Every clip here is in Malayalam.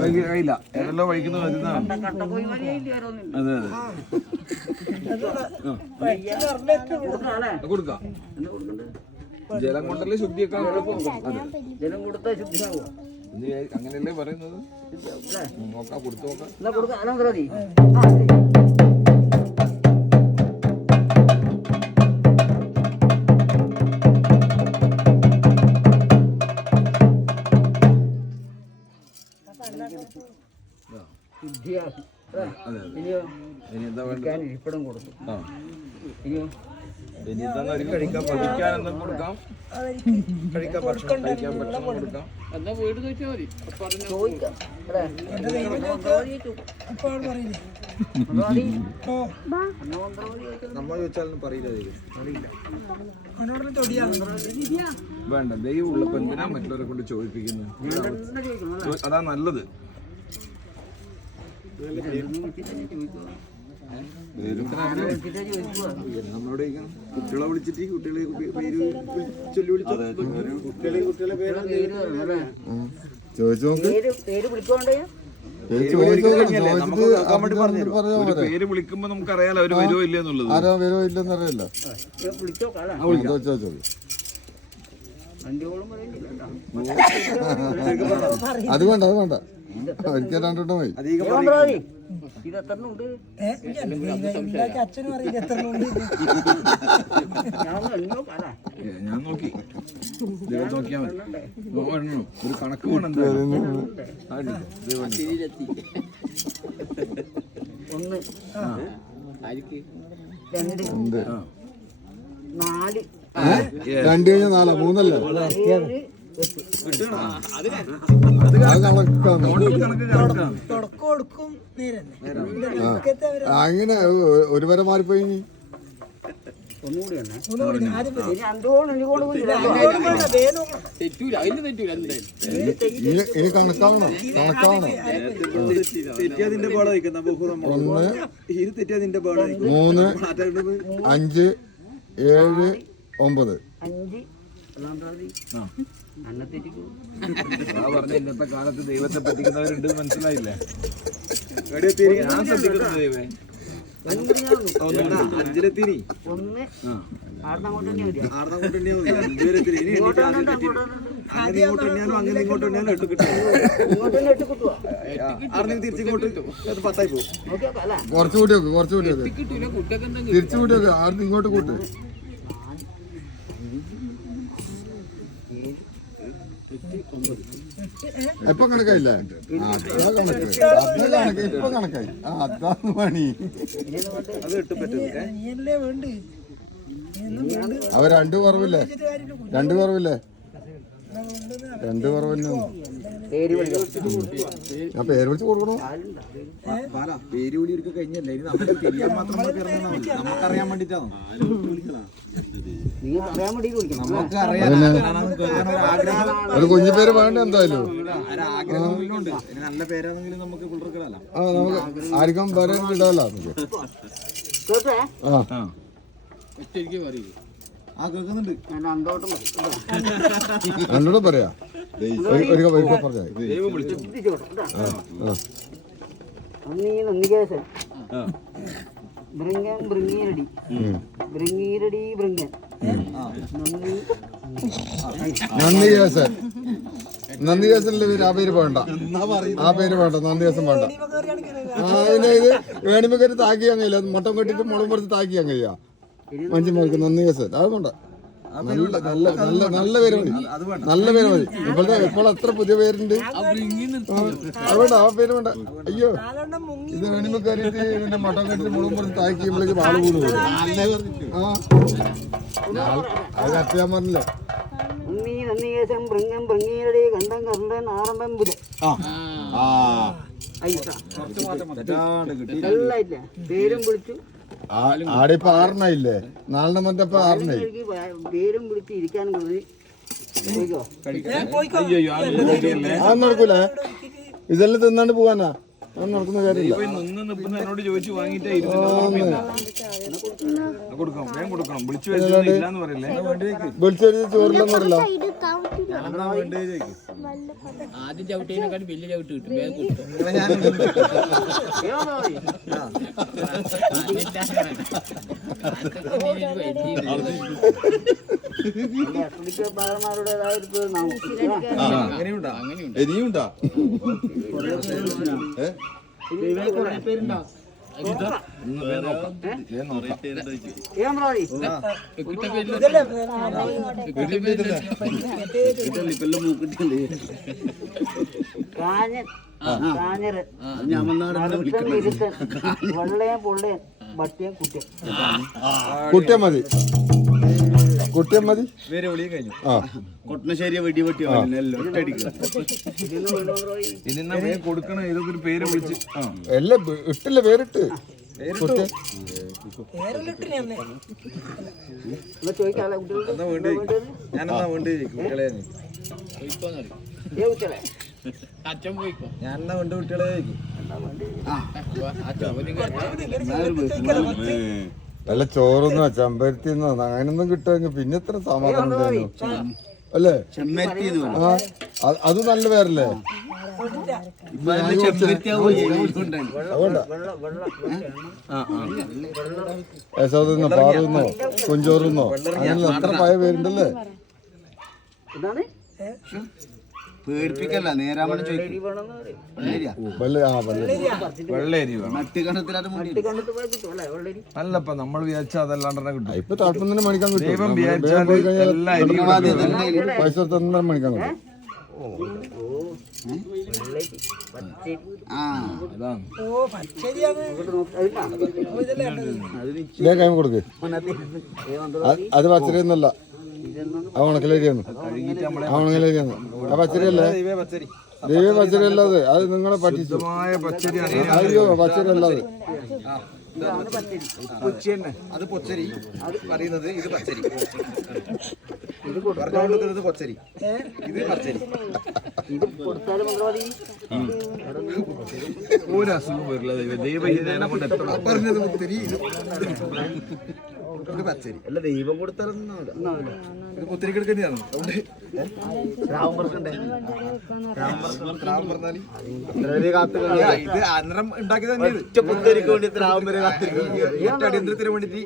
കഴിയില്ല ഏതെല്ലാം വഴിക്കുന്ന വരുന്നതാണ്. അതെ അതെ കൊടുക്കാം. ജലം കൊണ്ടല്ലേ ശുദ്ധിയൊക്കെ ജലം കൊടുത്താൽ ശുദ്ധിയാകും അങ്ങനെയല്ലേ പറയുന്നത്. നോക്കാം കൊടുത്തു നോക്കാം. ഇനി എന്താ വേണ്ടത്? ഇനി എന്താ കഴിക്കാം പഠിക്കാൻ എന്തെങ്കിലും കൊടുക്കാം കഴിക്കാൻ ഭക്ഷണം കഴിക്കാൻ ഭക്ഷണം കൊടുക്കാം. എന്നാ വീട് ചോദിച്ചാൽ മതി. നമ്മ ചോദിച്ചാലും പറയില്ല. വേണ്ട ദൈവം ഉള്ളപ്പോ എന്തിനാ മറ്റുള്ളവരെ കൊണ്ട് ചോദിപ്പിക്കുന്നത്? അതാ നല്ലത്. നമ്മളോട് കുട്ടികളെ വിളിച്ചിട്ട് കുട്ടികളെ പേര് ചൊല്ലി വിളിച്ചു പേര് വിളിക്കുമ്പോ നമുക്കറിയാലോ അവര് വരുമോ ഇല്ലെന്നുള്ളത്. അത് വേണ്ട അത് വേണ്ട ഒരിക്കൽ രണ്ടോട്ടം പോയി. ഞാൻ നോക്കി നോക്കിയാ മതി. ഒരു കണക്ക് വേണം. ഒന്ന് രണ്ട് കഴിഞ്ഞ നാലാ മൂന്നല്ല അങ്ങനെ ഒരു വരെ മാറിപ്പോയി. ഇനി കണക്കാവണം കണക്കാവണം. 1 3 5 7 9 ഇന്നത്തെ കാലത്ത് ദൈവത്തെ പറ്റിക്കുന്നവരുണ്ട് മനസ്സിലായില്ലേ? ഞാൻ ശ്രദ്ധിക്കുന്നത് ദൈവേ കുറച്ചുകൂടി വെക്ക് കുറച്ചുകൂടി വെക്ക് തിരിച്ചുകൂടി വെക്ക്. ആർന്ന് ഇങ്ങോട്ട് കൂട്ട്. എപ്പൊ കണക്കായില്ലേ? കണക്ക് ഇപ്പൊ കണക്കായി. അതാണ് പണി. അവ രണ്ട് കുറവില്ലേ? രണ്ട് കുറവില്ലേ? രണ്ട് കുറവന്നെ. ഞാൻ പേര് വിളിച്ച് കൊടുക്കണോ? പേര് വിളി എടുക്ക കഴിഞ്ഞല്ലേ? നമുക്ക് തിരിയാൻ മാത്രം നമുക്കറിയാൻ വേണ്ടിട്ടാണോ? ഒരു കുഞ്ഞു പേര് വേണ്ട എന്തായാലും. നല്ല പേരാണെങ്കിലും നമുക്ക് പിള്ളേർക്കല്ല. ആ നമുക്ക് ആർക്കും പേര് ഇടാലോ നമുക്ക്. രണ്ടോടെ പറയാ പറഞ്ഞ നന്ദി കേസൻ. നന്ദി കേസനിലെ പേര് ആ പേര് വേണ്ട. ആ പേര് വേണ്ട. നന്ദി കേസൻ വേണ്ട. അതിനെ ഇത് വേണിമക്കര് താക്കിയാൻ കഴിയില്ല. മുട്ടം കെട്ടിട്ട് മുളകും പുറത്ത് താക്കിയാൻ കഴിയാ. മഞ്ചി മോൾക്ക് നന്ദി കേസൻ അത് വേണ്ട. നല്ല നല്ല നല്ല നല്ല പേര് മതി. നല്ല പേര് മതി. ഇപ്പോൾ എത്ര പുതിയ പേരുണ്ട്. അത് വേണ്ട. ആ പേര് വേണ്ട. അയ്യോ ഇത് വേണിമക്കാരിട്ട് ഇതിന്റെ മട്ടം കെട്ടിട്ട് മുളകും പുറത്ത് താക്കിയുമ്പോഴേക്ക് വാള് കൂടി പോകും. അത് അത്യാൻ പറഞ്ഞില്ല. പേരും വിളിച്ചു. ആടിപ്പോ 6 ഇല്ലേ? 4 മറ്റപ്പോ 6 പേരും വിളിച്ച് ഇരിക്കാൻ അതൊന്നും നടക്കൂലേ? ഇതെല്ലാം തിന്നാണ്ട് പോവാനാ. അത് നടക്കുന്ന കാര്യമില്ല. ഇപ്പൊ നിന്ന് നിൽക്കുന്ന എന്നോട് ചോദിച്ചു വാങ്ങിയിട്ടേ കൊടുക്കണം, വേഗം കൊടുക്കണം. വിളിച്ചു വരുന്നില്ലാന്ന് പറയില്ലേ? വിളിച്ചു ചോറില്ലെന്ന് പറയില്ല. ആദ്യം ചവിട്ടിനേക്കാൾ വലിയ ചവിട്ട് കിട്ടും. ഇനിയുണ്ടാ കുട്ടിയ മതി, കുട്ടിയ മതി. കൊട്ടനശ്ശേരി വെടി വെട്ടി ഇതിന്നാ വേഗം കൊടുക്കണം. ഇതൊക്കെ ഒരു പേര് വിളിച്ച് എല്ലാം ഇട്ടില്ല, പേരിട്ട് ഞാനെന്നാ വേണ്ടി കുട്ടികളെ അച്ഛൻ പോയിക്കോ. ഞാനെന്നാ വേണ്ട കുട്ടികളെ അല്ല ചോറൊന്നോ ചെമ്പരത്തിന്നോ അങ്ങനൊന്നും കിട്ടുമെങ്കിൽ പിന്നെ എത്ര സമാധാനം ഉണ്ടായിരുന്നു അല്ലേ? ആ അത് നല്ല പേരല്ലേ? യശോദന്നോ പാറുന്നോ കുഞ്ചോറുന്നോ അങ്ങനെ എത്ര പായ പേരുണ്ടല്ലേ? പേടിപ്പിക്കല്ല, നേരാമണം അല്ലപ്പ നമ്മൾ വിചാരിച്ച അതല്ലാണ്ട് കിട്ടും. ഇപ്പൊ തളപ്പം മണിക്കാൻ കിട്ടും. ദൈവം വിചാരിച്ചാൽ പൈസ തന്നെ മണിക്കാൻ കിട്ടും. ഇതേ കൈമ കൊടുക്ക്. അത് പച്ചരിയൊന്നല്ല, ആ ഉണക്കലേരിയാണ്. ആ ഉണക്കലേരിയാണ്. ആ പച്ചരിയല്ലേ? ദൈവ പച്ചരി അല്ലാതെ അത് നിങ്ങളെ പറ്റിച്ചു. അയ്യോ പച്ചരി അല്ലാതെ അത് പൊച്ചരി പറയുന്നത്. ഇത് പച്ചരി പറഞ്ഞുകൊടുക്കുന്നത് പൊച്ചരി, ഇത് പച്ചരി. ഒരു അസുഖം വരില്ല. ദൈവം ഇതിനെ കൊണ്ട് എത്ര പറഞ്ഞത് പുത്തിരി, ഇത് പച്ചരി അല്ല. ദൈവം കൊടുത്തറന്ന ഇത് പുത്തിരി കിടക്കുന്നതാണ്. ഇത് അന്നേരം ഉണ്ടാക്കി തന്നെ പുത്തരിക്ക് വേണ്ടി ത്രാവം വരെ അടിയന്തരത്തിന് വേണ്ടിട്ട്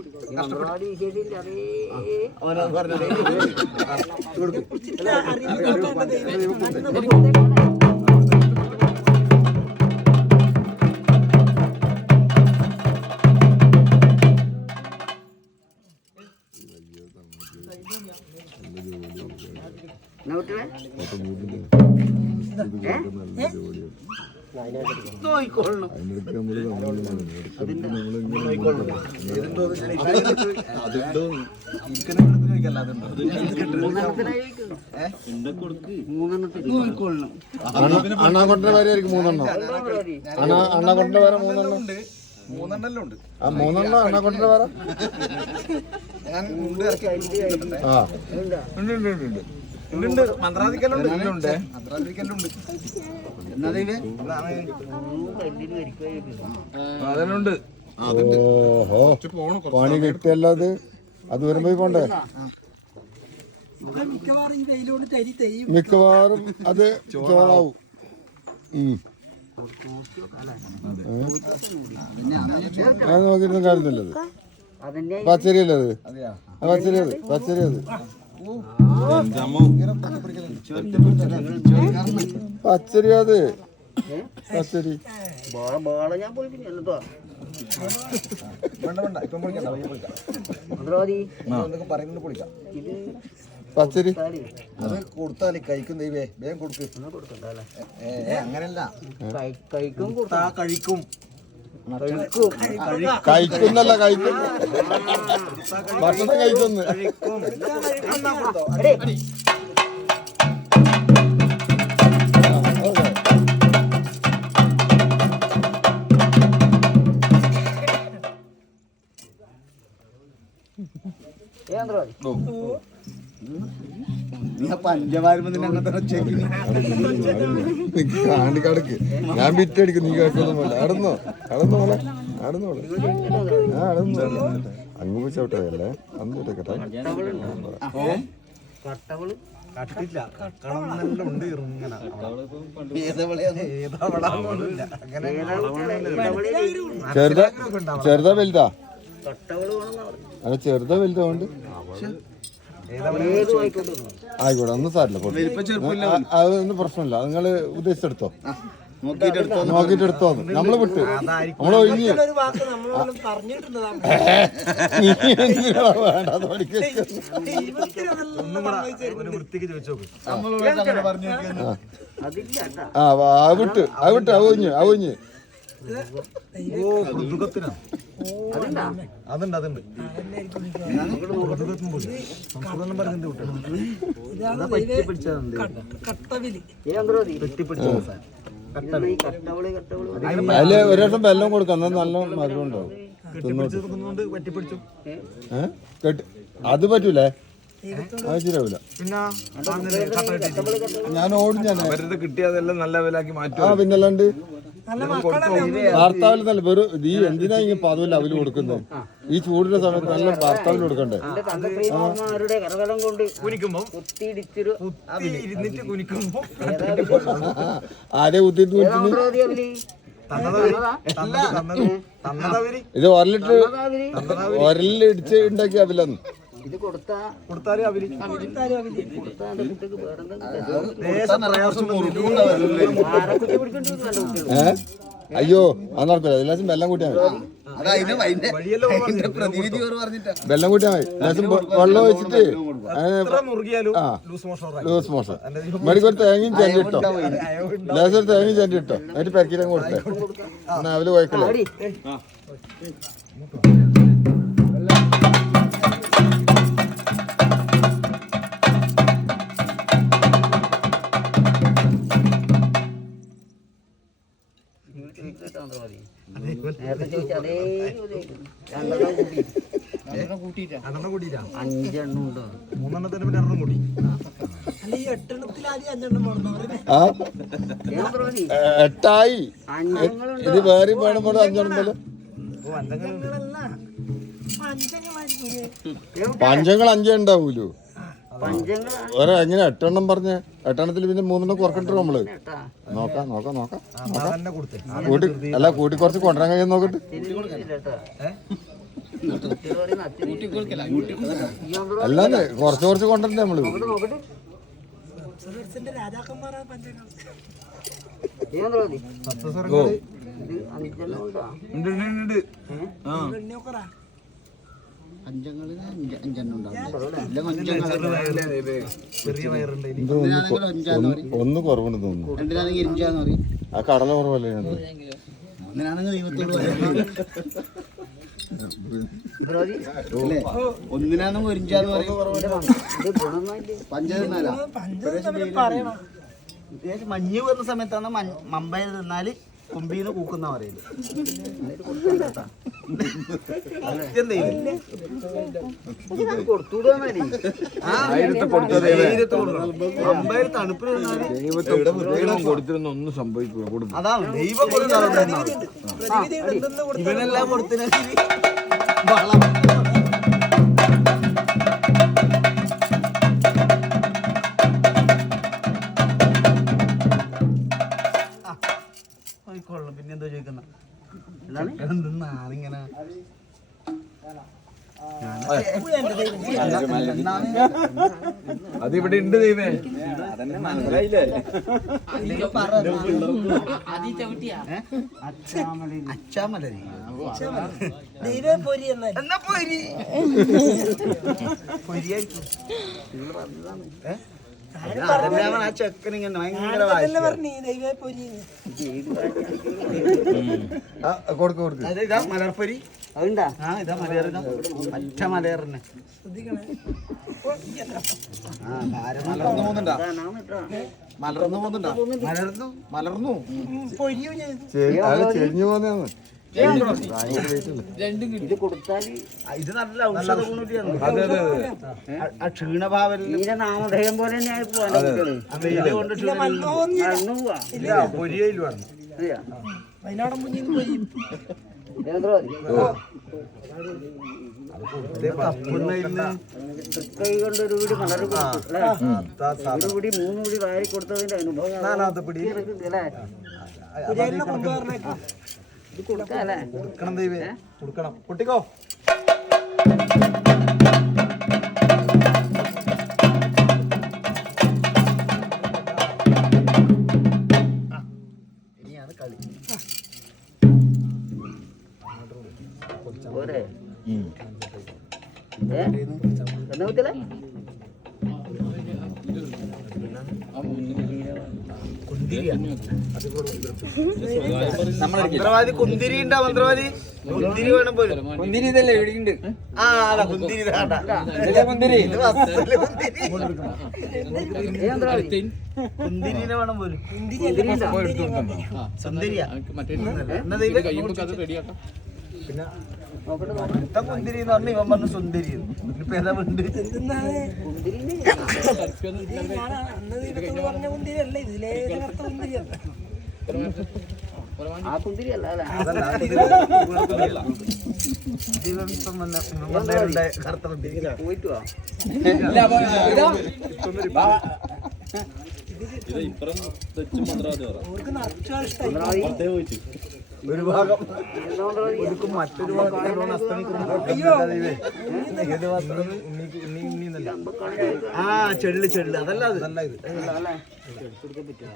അണ്ണാകൊണ്ട വരെയായിരിക്കും 3 എണ്ണം. അണ്ണാകൊണ്ട വരെ 3 എണ്ണം. 3 എണ്ണം ഉണ്ട്. ആ 3 എണ്ണം അണ്ണാകൊണ്ട വരെ. ആ മന്ത്രാധിക്കലുണ്ട്. അതിനുണ്ട്. ഓഹോ പണി കിട്ടിയല്ലാതെ അത് വരുമ്പോ പോണ്ടേ? മിക്കവാറും അത് ചോറാവും. ഞാൻ നോക്കിയിരുന്ന കാര്യമില്ലത്. പച്ചരി അല്ലത്, പച്ചരി അത്, പച്ചരി അത് പച്ചരി അത് പച്ചരി. പച്ചരി അത് കൊടുത്താല് കഴിക്കും. ദൈവേ വേഗം കൊടുക്കും. അങ്ങനല്ല, കഴിക്കും കഴിക്കും കഴിക്കുന്നല്ല കഴിക്കും. ഭക്ഷണം കഴിക്കുന്നു. നീ ആ പഞ്ചവാരുമ്പോ നിന്നെ അങ്ങനത്തെ കാണ്ടി കടക്ക് ഞാൻ ബിറ്റടിക്കും നീ കേൾക്കൊന്നും പോലെ അടന്നോ മോളെ അടന്നോളെ ആ അടന്നു അങ്ങ് പോയി ചവിട്ടല്ലേ അന്ന് വിട്ടേക്കട്ടെ കട്ടില്ല ഉണ്ട് ഇങ്ങനെ ചെറുതാ വലുതാ അല്ല ചെറുതാ വലുതാ കൊണ്ട് ആയിക്കോട്ടെ ഒന്നും സാരില്ല അതൊന്നും പ്രശ്നമില്ല നിങ്ങള് ഉദ്ദേശിച്ചെടുത്തോ നോക്കിട്ട് എടുത്തോ നമ്മള് വിട്ട് നമ്മള് ഒഴിഞ്ഞ് വേണ്ട വിട്ട് അവഞ്ഞ് അതുണ്ട് അതില് ഒരു വർഷം വെള്ളം കൊടുക്കാം എന്നാൽ നല്ല മധുരം ഉണ്ടാവും അത് പറ്റൂലേ അത് ശരിയാവൂല ഞാൻ ഓടും ഞാൻ കിട്ടിയതെല്ലാം നല്ല വിലയാക്കി മാറ്റും പിന്നല്ലാണ്ട് ഭർത്താവിൽ നല്ല വെറും ഈ എന്തിനാ ഇങ്ങനെ പതിവില്ല അവല് കൊടുക്കുന്നത് ഈ ചൂടിന്റെ സമയത്ത് നല്ല ഭർത്താവിൽ കൊടുക്കണ്ടേ ആരെ കുത്തിയിട്ട് ഇത് 1 ലിറ്റർ ഇടിച്ച് ഉണ്ടാക്കിയ അവിലെന്ന് അയ്യോ അത് നടക്കില്ല എല്ലാസും വെള്ളം കൂട്ടിയാൽ വെള്ളം കൂട്ടിയാൽ മതി ലേശം വെള്ളം ഒഴിച്ചിട്ട് ലൂസ് മോഷൻ മേടിക്കൊരു തേങ്ങയും ചെണ്ടി ഇട്ടോ ലേശം തേങ്ങയും ചെണ്ടി ഇട്ടോ എന്നിട്ട് പെരക്കിലും കൊടുത്തേ എന്നാ അവല് കുഴക്കല്ലേ എട്ടായി ഇത് വേറെ വേണമ്പോൾ 5 ഉണ്ടല്ലോ പഞ്ചങ്ങൾ 5 ഉണ്ടാവൂലോ എങ്ങനെ 8 എണ്ണം പറഞ്ഞ 8 എണ്ണത്തിൽ പിന്നെ 3 എണ്ണം കുറക്കണ്ടോ നമ്മള് നോക്കാം കൂട്ടി കുറച്ച് കൊണ്ടുവരാൻ കഴിയാൻ നോക്കട്ടെ അല്ലാതെ കുറച്ച് കൊണ്ടുവരണ്ടേ നമ്മള് ഒന്ന് കുറവുണ്ട് തോന്നുന്നു ആ കടല കുറവല്ലേ ഒന്നിനാണെങ്കിൽ ഒരിഞ്ചാന്ന് മഞ്ഞ് വരുന്ന സമയത്താണ് മമ്പയിൽ നിന്നാല് കുമ്പീന്ന് കൂക്കുന്ന പറയല് മമ്പയിൽ തണുപ്പിൽ കൊടുത്തിരുന്ന ഒന്നും സംഭവിക്കുക അതാണ് ദൈവം ഇവനെല്ലാം കൊടുത്തിന കൊള്ളും പിന്നെന്തോ ചോദിക്കുന്ന ആളിങ്ങനെ അതിവിടെ ഉണ്ട് ദൈവേ അച്ചാമലരി ആ ചെക്കനിങ്ങനെ ഭയങ്കര ഇതാ മലർപ്പൊരി അതുണ്ടാ ആ ഇതാ മലയറിന പച്ച മലയറിനെ മലർന്നു പോകുന്നുണ്ടാ മലർന്നു പോകുന്നുണ്ടാ മലർന്നു ചെരിഞ്ഞു പോന്നെയാണ് രണ്ടും കിട്ടും. ഇത് കൊടുത്താല് ഇത് നല്ല ഔഷധ ഗുണമാണ്. അതെ അതെ അതെ ആ ക്ഷീണഭാവം നാമധേയം പോലെ തന്നെയായി പോവാൻ പൊരിയയിൽ വേണം. കൈ കൊണ്ട് ഒരു പിടി മലർ കൊടുത്തു ഒരു പിടി 3 പിടി വാരി കൊടുത്തതിന്റെ അനുഭവം അല്ലേ? ഇത് കൊടുക്കാല്ലേ? കൊടുക്കണം പൊട്ടിക്കോ. പോരെ എന്നാ പറ്റില്ല മന്ത്രവാദി കുന്തിരി ഉണ്ടാ മന്ത്രവാദി കുന്തിരി വേണം പോലും. കുന്തിരി ഇതല്ലേ ഇവിടെയുണ്ട്. ആ അതാ കുന്തിരി കുന്തിരി കുന്തിരിനെ വേണം പോലും. സുന്ദരിയാ മറ്റേ കയ്യുമ്പോ അത് റെഡിയാക്കാം. പിന്നെ കുന്തിരി എന്ന് പറഞ്ഞു ഇവൻ പറഞ്ഞു സുന്ദരി. ഇപ്പൊ ഏതാ ഉണ്ട് ആ കുന്തിരി അല്ല അല്ലേ? കറുത്ത കുന്തിരി പോയിട്ട് വാ. ഒരു ഭാഗം മറ്റൊരു ഭാഗം ആ ചെള്ളു ചെള്ളു അതല്ല അത്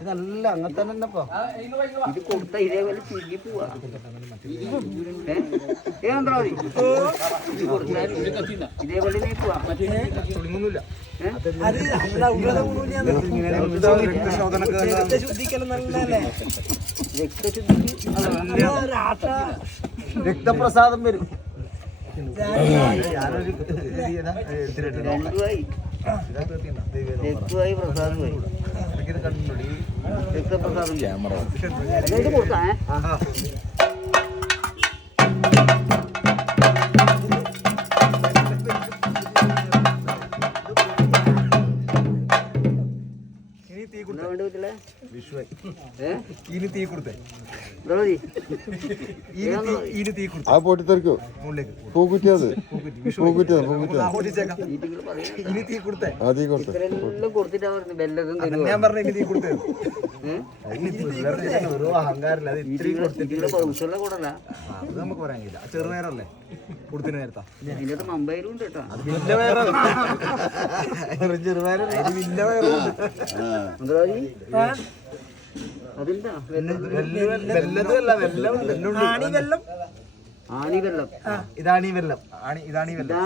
ഇതല്ല അങ്ങനെ തന്നെ ഇപ്പൊ ഇത് കൊടുത്ത ഇതേപോലെ ചുരുങ്ങി പോവാ. ഇതേപോലെ പോവാ ചുരുങ്ങുന്നില്ല. രക്തപ്രസാദം വരും. രണ്ടുമായി പ്രസാദമായി രക്തപ്രസാദം ക്യാമറ കൊടുത്താ പൊട്ടിത്തെറിക്കോ പൂക്കുറ്റിയത് നമുക്ക് പറയാൻ കഴിയില്ല. ചെറുനേരല്ലേ കൊടുത്തിന് നേരത്താ മമ്പയിലും ഉണ്ട് കേട്ടോ. ആണിവെള്ളം ഇതാണിവെല്ലം ഇതാണിവെല്ലം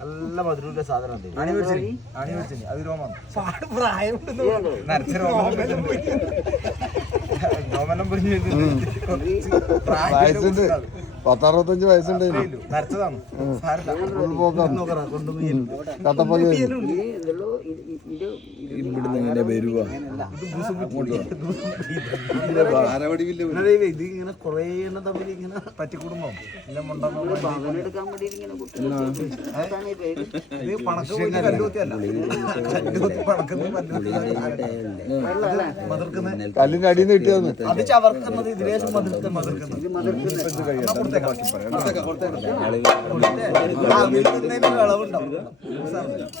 നല്ല മധുരമുള്ള സാധനം. അത് രോമം നരച്ച രോമെല്ലാം വയസ്സുണ്ട് 10-65 വയസ്സുണ്ട്. നരച്ചതാണ് ഇവിടുന്ന് ഇങ്ങനെ വരുവാ. ഇത് ഇങ്ങനെ കൊറേ തമ്മിൽ ഇങ്ങനെ പറ്റിക്കുടുമ്പോ കല്ലിന്റെ അടിയിൽ നിന്ന് കിട്ടിയാന്ന് അത് ചവർക്കുന്നത് ഇതിലേശം മതിർക്കുന്നത്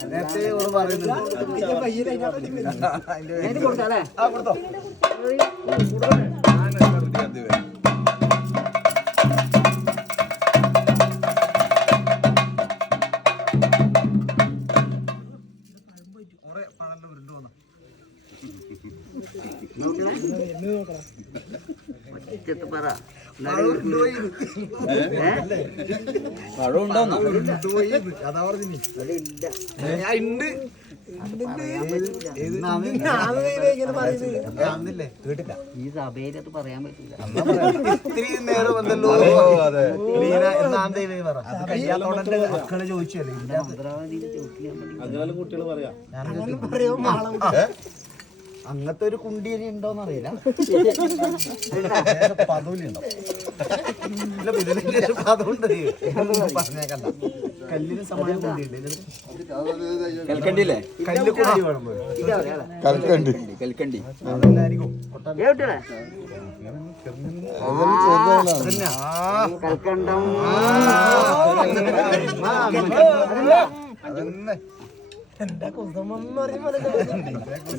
നേരത്തെ പറയുന്നുണ്ട്. പറ ഈ സഭയിലത് പറയാൻ പറ്റില്ല. ഇത്തിരി നേരം വന്നല്ലോ. മക്കള് ചോദിച്ചല്ലേ കുട്ടികൾ പറയാം. അങ്ങനത്തെ ഒരു കുണ്ടിയരി ഉണ്ടോന്ന് അറിയില്ല. പതൂലുണ്ടോ പറഞ്ഞേക്കണ്ട. കല്ലിന് സമാനം കൽക്കണ്ടില്ലേ? കല്ല് കുണ്ടി വേണം. കൽക്കണ്ടി കൽക്കണ്ടി കൽക്കണ്ടം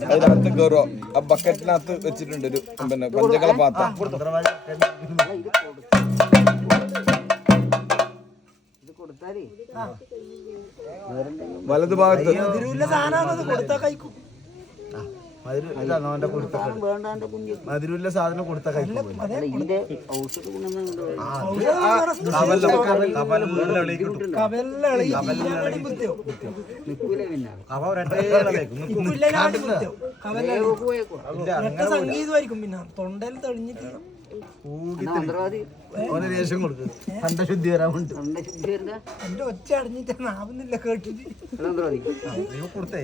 അതിനകത്ത് കയറോ ആ ബക്കറ്റിനകത്ത് വെച്ചിട്ടുണ്ട് ഒരു പിന്നെ പഞ്ചകള പാത്രം. ഇത് കൊടുത്താലേ വലതു ഭാഗത്ത് മധുരമുള്ള സാധനം കൊടുത്ത കഴിക്കും. ഇതിന്റെ ഔഷധ ഗുണം സംഗീതമായിരിക്കും പിന്നെ തൊണ്ടയിൽ തെളിഞ്ഞിട്ട് ദേശം കൊടുക്കും. കണ്ടശുദ്ധി വരാൻ വേണ്ടി എന്റെ ഒച്ച അടഞ്ഞിട്ട് ആവുന്നില്ല കേട്ടിട്ട് കൊടുത്തേ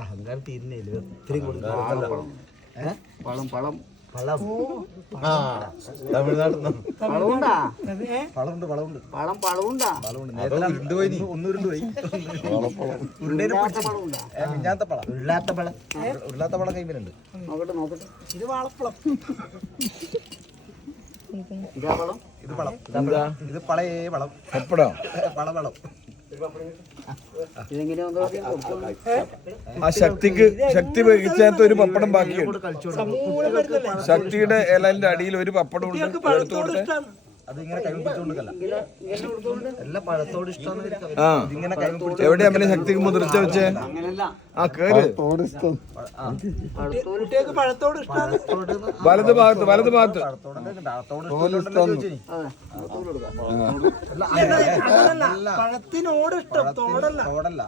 അഹങ്കാരം തീരുന്നില്ല. ഇത്രയും കൊടുക്കും. പളം പളം പളം തമിഴ്നാട്ടിൽ പളമുണ്ടാ? പളമുണ്ട് പളമുണ്ട് പളം പളമുണ്ടാ? ഉരുളാത്ത പളം ഉരുളാത്ത പളം കൈമലുണ്ട്. നോക്കട്ടെ നോക്കട്ടെ. ഇത് വാളപ്പളം. ഇതാ പളം. ഇത് പളം. ഇത് പളയേ പളം. പപ്പടം പളവളം. ആ ശക്തിക്ക് ശക്തി വഹിച്ചതിനകത്ത് ഒരു പപ്പടം ബാക്കിയുണ്ട്. ശക്തിയുടെ ഇലന്റെ അടിയിൽ ഒരു പപ്പടം ഉണ്ട്. എടുത്തു കൊടുത്ത് അതിങ്ങനെ കൈ പിടിച്ചോണ്ടല്ല എല്ലാ പഴത്തോട് ഇഷ്ടമാണ്. ആ എവിടെയാ പിന്നെ ശക്തിക്ക് മുതിർച്ച വെച്ചേ? ആ കേറ് കുട്ടികൾക്ക് പഴത്തോട് ഇഷ്ടമാണ്. വലത് ഭാഗത്ത് വലത് ഭാഗത്ത് പഴത്തിനോട് ഇഷ്ടം തോടല്ല. തോടല്ല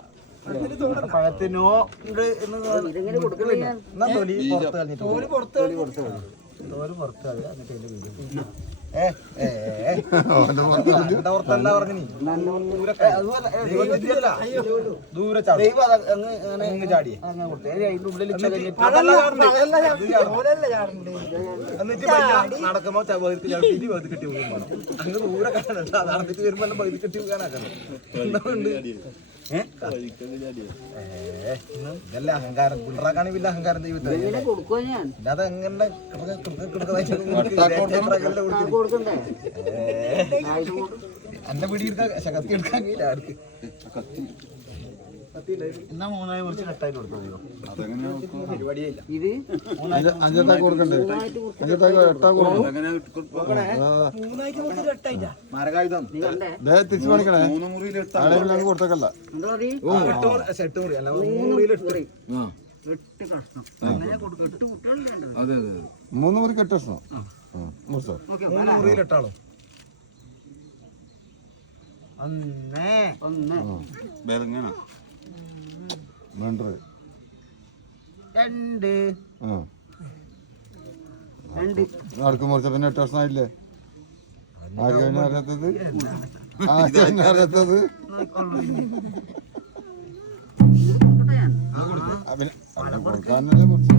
പഴത്തിനോട് തോല് പുറത്ത് നടക്കുമ്പോ കെട്ടി പോകും. അങ്ങ് ദൂരെ കാണണ്ട. നടന്നിട്ട് വരുമ്പോ വൈദ്യുതി കെട്ടി പോകാനാക്കണം. ഇതല്ല അഹങ്കാരം. പിള്ളേർക്കാണ് വലിയ അഹങ്കാരം. ദൈവത്തെ അല്ലാതെ എങ്ങനെ എന്റെ പിടിയെടുക്കാൻ കത്തി എടുക്കാൻ കഴിയില്ല ആർക്ക്. എന്നാ മൂന്നായി കുറച്ച് കട്ടായിട്ട് കൊടുത്തോ? പരിപാടിയില്ല. ഇത് അഞ്ചത്താക്ക് കൊടുക്കണ്ടേ? അഞ്ചത്താക്ക് എട്ടാക്ക് കൊടുക്കും. മരകായുധം തിരിച്ചു പണിക്കണേ. ആളെങ്കിലും കൊടുത്തേക്കല്ല. 8 മുറി അല്ല 3 മുറിയിൽ 8 അതെ അതെ 3 മുറി കെട്ടണം. 3 മുറിയിൽ 8 ആളോ? 1 2 നടക്കും മുറിച്ച പിന്നെ 8 വർഷം ആയില്ലേ? ആർക്കതിനെ അറിയാത്തത്? ആർക്കതിനെ അറിയാത്തത്? പിന്നെ കൊടുക്കാനല്ലേ മുറിച്ചു.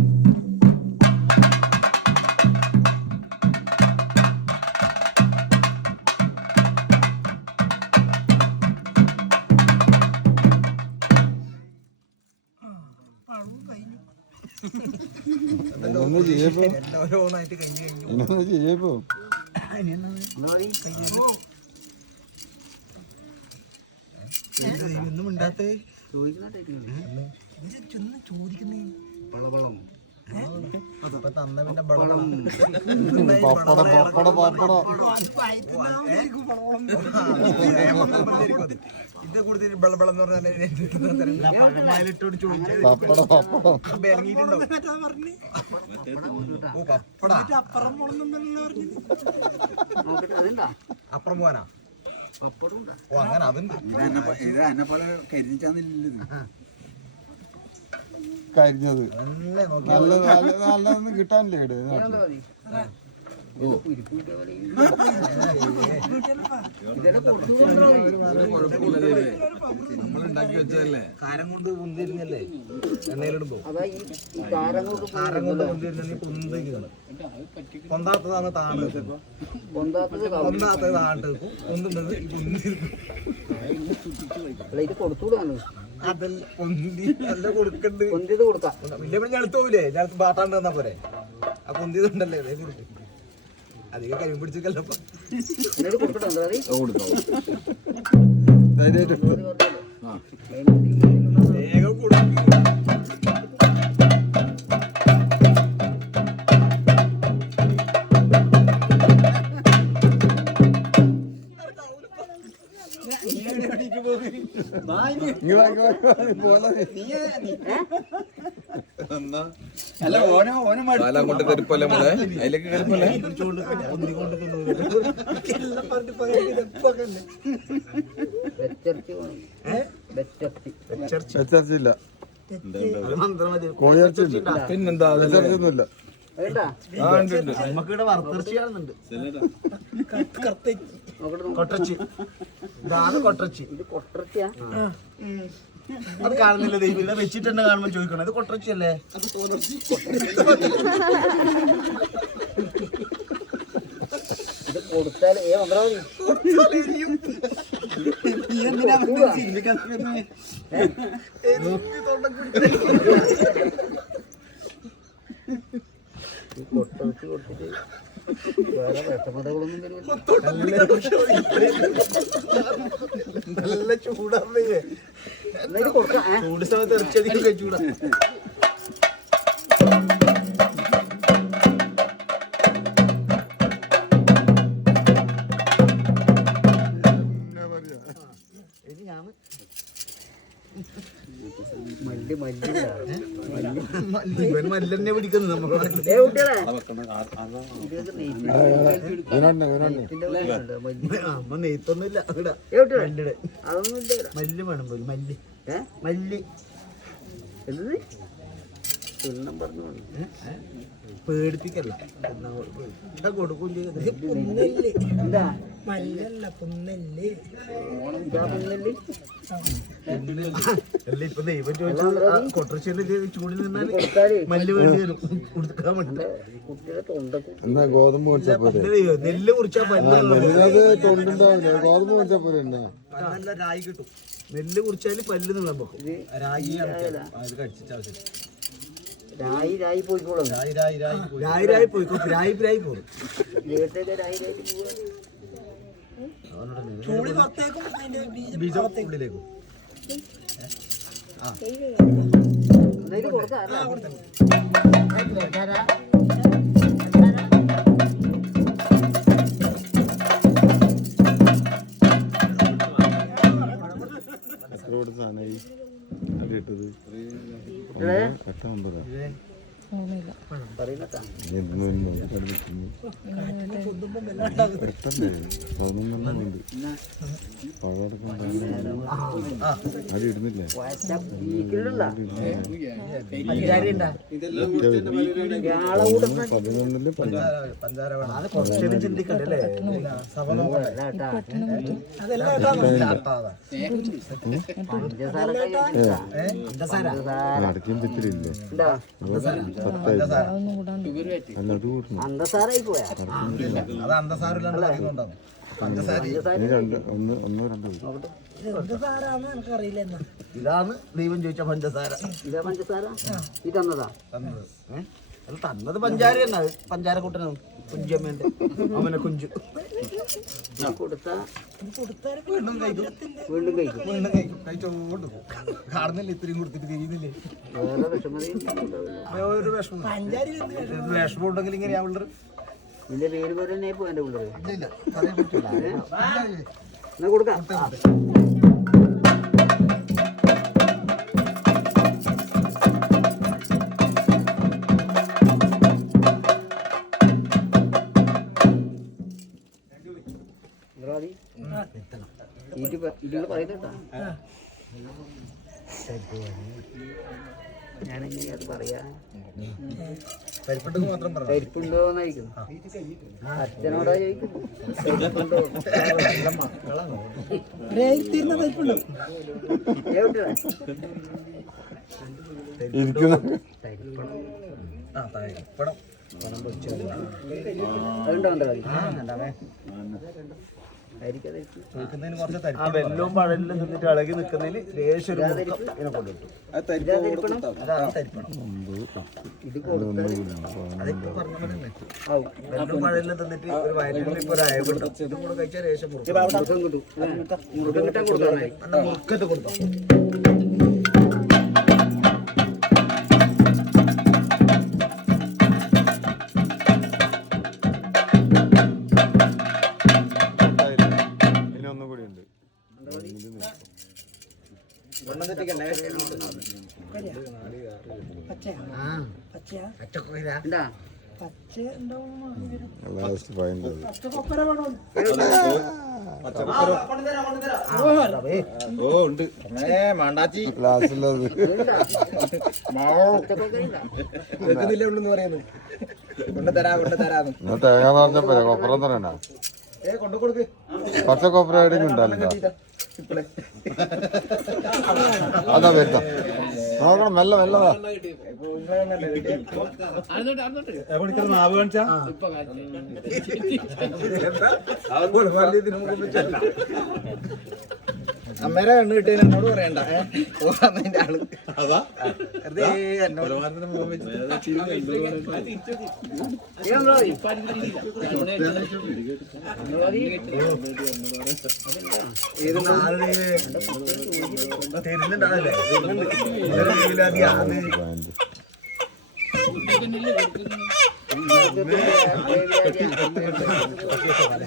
ഇതൊന്ന് ചെയ്യപ്പോ ഓരോന്നായിട്ട് കഴിഞ്ഞു. ഇതൊന്ന് ചെയ്യപ്പോ ഒന്നും ഉണ്ടാത്തേ പളവളം തന്ന പിന്നെ ബളം പപ്പട പപ്പട പപ്പട ഇത് കൂടുതൽ ബളം എന്ന് പറഞ്ഞാൽ പപ്പട പപ്പടം അപ്പുറം പോവാനാ പപ്പടം ഉണ്ടാ ഓ അങ്ങനെ അതുണ്ട് ഇത് എന്നെ പോലെ കരിഞ്ഞാന്നില്ലത്. കരിഞ്ഞത് എന്നെ നോക്കി നല്ലതൊന്നും കിട്ടാനില്ലേ ഇവിടെ നാട്ടില്? നമ്മളുണ്ടാക്കി വെച്ചതല്ലേ. കാരം കൊണ്ട് പൊന്തിരുന്നല്ലേ എണ്ണയിലിടുമ്പോ അതാ ഈ കാരം കൊണ്ട് കാരം കൊണ്ട് പൊന്തിരുന്ന നീ പൊന്തിരിക്കണം. പൊന്താത്തതാണ് താണ് പൊന്താത്തത് പൊന്താത്തത് താട്ട് പൊന്തുന്നത് പൊന്തിരിക്കും. അല്ല ഇത് കൊടുത്തുകൂടാണ് അതെല്ലാം പൊന്തി നല്ല കൊടുക്കണ്ട്. പൊന്തിയത് കൊടുക്കാം. വലിയ പിന്നെ ഞെളുത്ത് പോവില്ലേ? ഞെളുത്ത് പാട്ടാണ്ട് തന്നാ പോരെ. ആ പൊന്തിയതുണ്ടല്ലേ അതേ കൊടുക്കും. അധികം കൈ പിടിച്ചിട്ടല്ലപ്പോ എന്നിട്ട് കൊടുക്കട്ടോ എന്താ മതി? ധൈര്യമായിട്ട് എടുത്തോ. വേഗം കൊടുക്കും. അല്ല ഓന് കാലം കൊണ്ട് കരുപ്പല്ലേ മോളെ, അതിലേക്ക് കരുപ്പല്ലേ. വെച്ചിറച്ചി വേണം. വെച്ചിറച്ചി. വെച്ചില്ല, കോഴിയിറച്ചി ഉണ്ട്, പിന്നെന്താ അതല്ലേ. വെച്ചിറച്ചിയൊന്നുമില്ല. വേണ്ട ആ ഉണ്ട് ഉണ്ട്. നമുക്കിവിടെ വറുത്തിറച്ചി കാണുന്നുണ്ട്. കൊട്ടച്ചി, ഇതാണ് കൊട്ടച്ചി. ഇത് കൊട്ടറച്ചിയാ? അത് കാണുന്നില്ല ദൈവം. വെച്ചിട്ട് തന്നെ കാണുമ്പോൾ ചോദിക്കണം ഇത് കൊട്ടച്ചി അല്ലേ? ഇത് കൊടുത്താൽ മന്ത്രാവതി കൊട്ടറച്ചി കൊടുത്തിട്ട് വേറെ വിഷമതകളൊന്നും നല്ല ചൂടാണ്. എന്നിട്ട് കൊടുക്കാം. ചൂട് സമയത്ത് ഇറച്ചി അധികം കഴിച്ചൂടാ. മല്ലി മല്ലി ഇവൻ മല്ലെന്നെ പിടിക്കുന്നു നമ്മളോട്. കുട്ടികളെ അമ്മ നെയ്ത്തൊന്നുമില്ല ഇവിടെ. അതൊന്നും ഇല്ല. മല്ല് വേണം പോലും. മല്ലി മല്ലി എന്ത് തിണ്ണം പറഞ്ഞു പേടിപ്പിക്കല്ല. കൊടുക്കും എന്താ മല്ലല്ല പുന്നല്ലേ ഇതാ പുന്നല്ലി അല്ല ഇപ്പൊ ദൈവം ചോദിച്ചാൽ കൊട്ടറച്ചിന്റെ ചൂടിൽ നിന്നാൽ കൊടുത്താല് മല്ല് വേണ്ടി വരും കൊടുക്കാൻ വേണ്ടി. കുട്ടിയുടെ തൊണ്ടക്ക് എന്നാ ഗോതമ്പ് മുറിച്ചാ പോരെ? നെല്ല് കുറിച്ചാൽ അത് തൊണ്ടുണ്ടാവില്ല, ഗോതമ്പ് മുറിച്ചാ പോരെ? എന്നാ നല്ല രായി കിട്ടും. നെല്ല് കുറിച്ചാല് പല്ല് നിന്നാൻ വെക്കും. രായി അത് കടിച്ചിട്ട് ആവശ്യം. രായി രായി പോയിക്കോളും. രായി പോയിക്കോ. രായി പോകും. ജീവിതത്തിലെ രായി രായി പോവാ. ചൂളി പുറത്തേക്കും അതിന്റെ ബീജം ഉള്ളിലേക്കും. എന്നിട്ട് കൊടുക്കാം. എത്ര സാധനമായി ഇട്ടത്? കട്ട നമ്പറാ പറയുന്നട്ടാ എട്ടല്ലേ? 11 ഉണ്ട്. പഴമടക്കം ആരും ഇടുന്നില്ലേ? വീക്കിലുള്ള 11 പഞ്ചാര കുറച്ചൊന്നും ചിന്തിക്കണ്ടല്ലേ? അടയ്ക്കും തെറ്റിലില്ലേ? അല്ലാതെ കൂട്ടണം. അന്തസാരായി പോയാ അത് അന്തസാരില്ലാണ്ടാവും. ഒന്നോ രണ്ടോ എന്ത് സാറാന്ന് എനിക്കറിയില്ല എന്നാ ഇതാണ് ദൈവം ചോദിച്ച പഞ്ചസാര. ഇതാ പഞ്ചസാര ഈ തന്നതാ. തന്നത് അത് തന്നത് പഞ്ചാര തന്നെ. അത് പഞ്ചാര കൂട്ടനാണ്. കുഞ്ചമ്മേന്റെ അവനെ കുഞ്ചു കൊടുത്താ കൊടുത്താൽ വീണ്ടും കഴിക്കും. വീണ്ടും കഴിക്കും. വീണ്ടും കഴിക്കും. കഴിച്ചോണ്ട് കാണുന്നില്ല. ഇത്രയും കൊടുത്തിട്ട് കഴിയുന്നില്ലേ? വേറെ വിഷമത ഒരു വിഷമം. പഞ്ചാരി വിഷമം ഉണ്ടെങ്കിൽ ഇങ്ങനെ അവളുടെ നിന്റെ പേര് പോലെ തന്നെ പോ എന്റെ പിള്ളേർ. ഇല്ല പറയാൻ പറ്റില്ല. എന്നാ കൊടുക്കാം. ഇതിൽ പറയുന്നുണ്ടോ ഞാനെങ്ങനെ അത് പറയാ പരിപ്പുണ്ടെന്ന് മാത്രം പറഞ്ഞു. പരിപ്പുണ്ടോന്നായിരിക്കും അച്ഛനോടാ ചോദിക്കുന്നു പരിപ്പുണ്ടോ തീർന്ന പരിപ്പുണ്ടോ വെല്ലവും പഴലിലും നിന്നിട്ട് ഇളകി നിൽക്കുന്നതിൽ ലേശം കൊണ്ടിട്ടു. വെല്ലവും പഴലിലും തിന്നിട്ട് ഒരു വയലിൽ ഇപ്പൊ ഒരു അയവുണ്ടോ ഇതും കൂടെ കഴിച്ചാൽ ലേശം മുറുക്കത്ത് കൊടുത്തോ. തേങ്ങ പറഞ്ഞപ്പോ കൊപ്പറം തരണ പച്ച കൊപ്പര ഉണ്ടല്ലോ അതാ വരുന്ന നോക്കണം മെല്ലെ മെല്ലതാ അമ്മേരെ കണ്ണു കിട്ടിയ എന്നോട് പറയണ്ട അതിന്റെ ആള് എന്നോട് ഏത് തരുന്നുണ്ടാവല്ലേ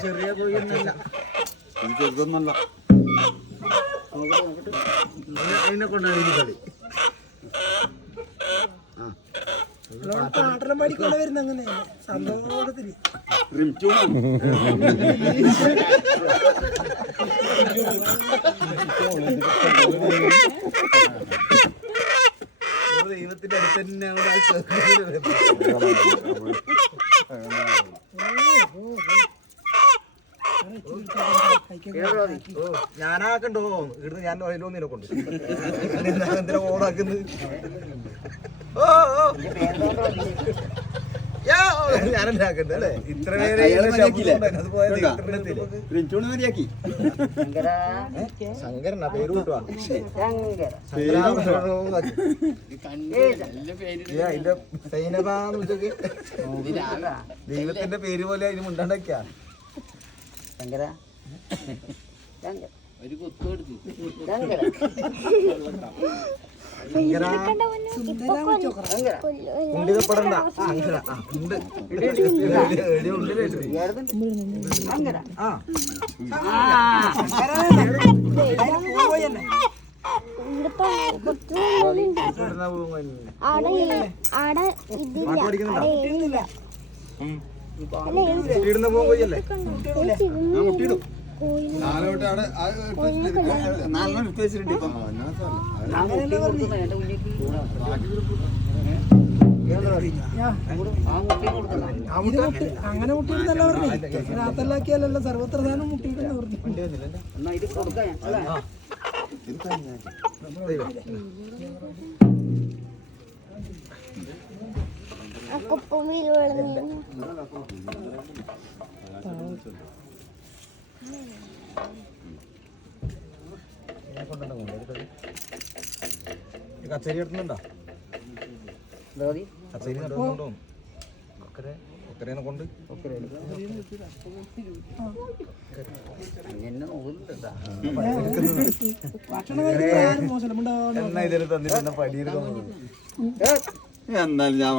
ചെറിയ പോയില്ല ചെറുതൊന്നല്ല അതിനെ കൊണ്ടാണ് ഈ കളി. പാട്ടം പാടിക്കൊണ്ട് വരുന്ന അങ്ങനെ സന്തോഷത്തില് ദൈവത്തിന്റെ അടുത്ത് തന്നെ ഞാനാക്കണ്ടോ ഇവിടുന്ന് ഞാൻ അതിലൊന്നിനെ കൊണ്ട് എന്തിനാ ഓടാക്കുന്നത് ഞാനല്ലേ ആക്കണ്ട അല്ലേ ഇത്ര ശങ്കരനാ പേര് കൂട്ടുവാ അതിന്റെ സൈനബാന്ന് വെച്ചൊക്കെ ദൈവത്തിന്റെ പേര് പോലെ അതിന് മുണ്ടാണ്ടൊക്കെയാ ഉണ്ടിതപ്പെടണ്ട ശങ്കര ഉണ്ട് മുട്ടിയിടുന്ന പോകല്ലേ മുട്ടിയിടും അങ്ങനെ മുട്ടിയിടുന്നല്ല പറഞ്ഞു രാത്രിലാക്കിയാലല്ല സർവത്ര സാധനം മുട്ടിയിട്ടെന്ന് പറഞ്ഞു കച്ചേരി എടുക്കുന്നുണ്ടോ കച്ചേരി നടക്കുന്നുണ്ടോ ഒക്കരേനെ കൊണ്ട് ഭക്ഷണം കഴിക്കാൻ മോശം എന്നാ ഇതിന് തന്നിട്ട് പടിയെടുക്കുന്നു എന്നാലും ഞാൻ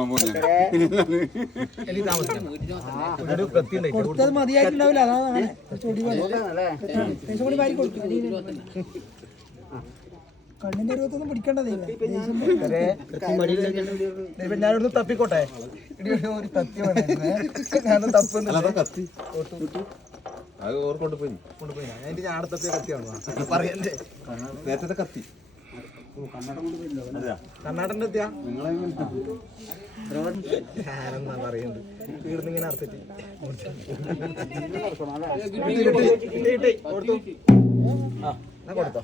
കൊടുത്തത് മതിയായിട്ടുണ്ടാവില്ല അതാണ് ചൊടി കൂടി വാരി കൊടുക്കും കണ്ണിന്റെ രൂപത്തൊന്നും പിടിക്കേണ്ടതേ ഞാനൊന്ന് തപ്പിക്കോട്ടെ ഒരു കത്തി വേണേ ഞാനും തപ്പുന്നില്ല അത് ഓർ കൊണ്ടുപോയി കൊണ്ടുപോയി ഞാൻ ഞാൻ അടുത്തൊക്കെ കത്തിയാണ് പറയണ്ടേ നേരത്തെ കത്തി കർണാടകന്റെ എത്തിയാ ഞാനെന്നാ പറയുന്നത് വീടിന്ന് ഇങ്ങനെ അർത്ഥിട്ട് കൊടുത്തു ആ എന്നാ കൊടുത്തോ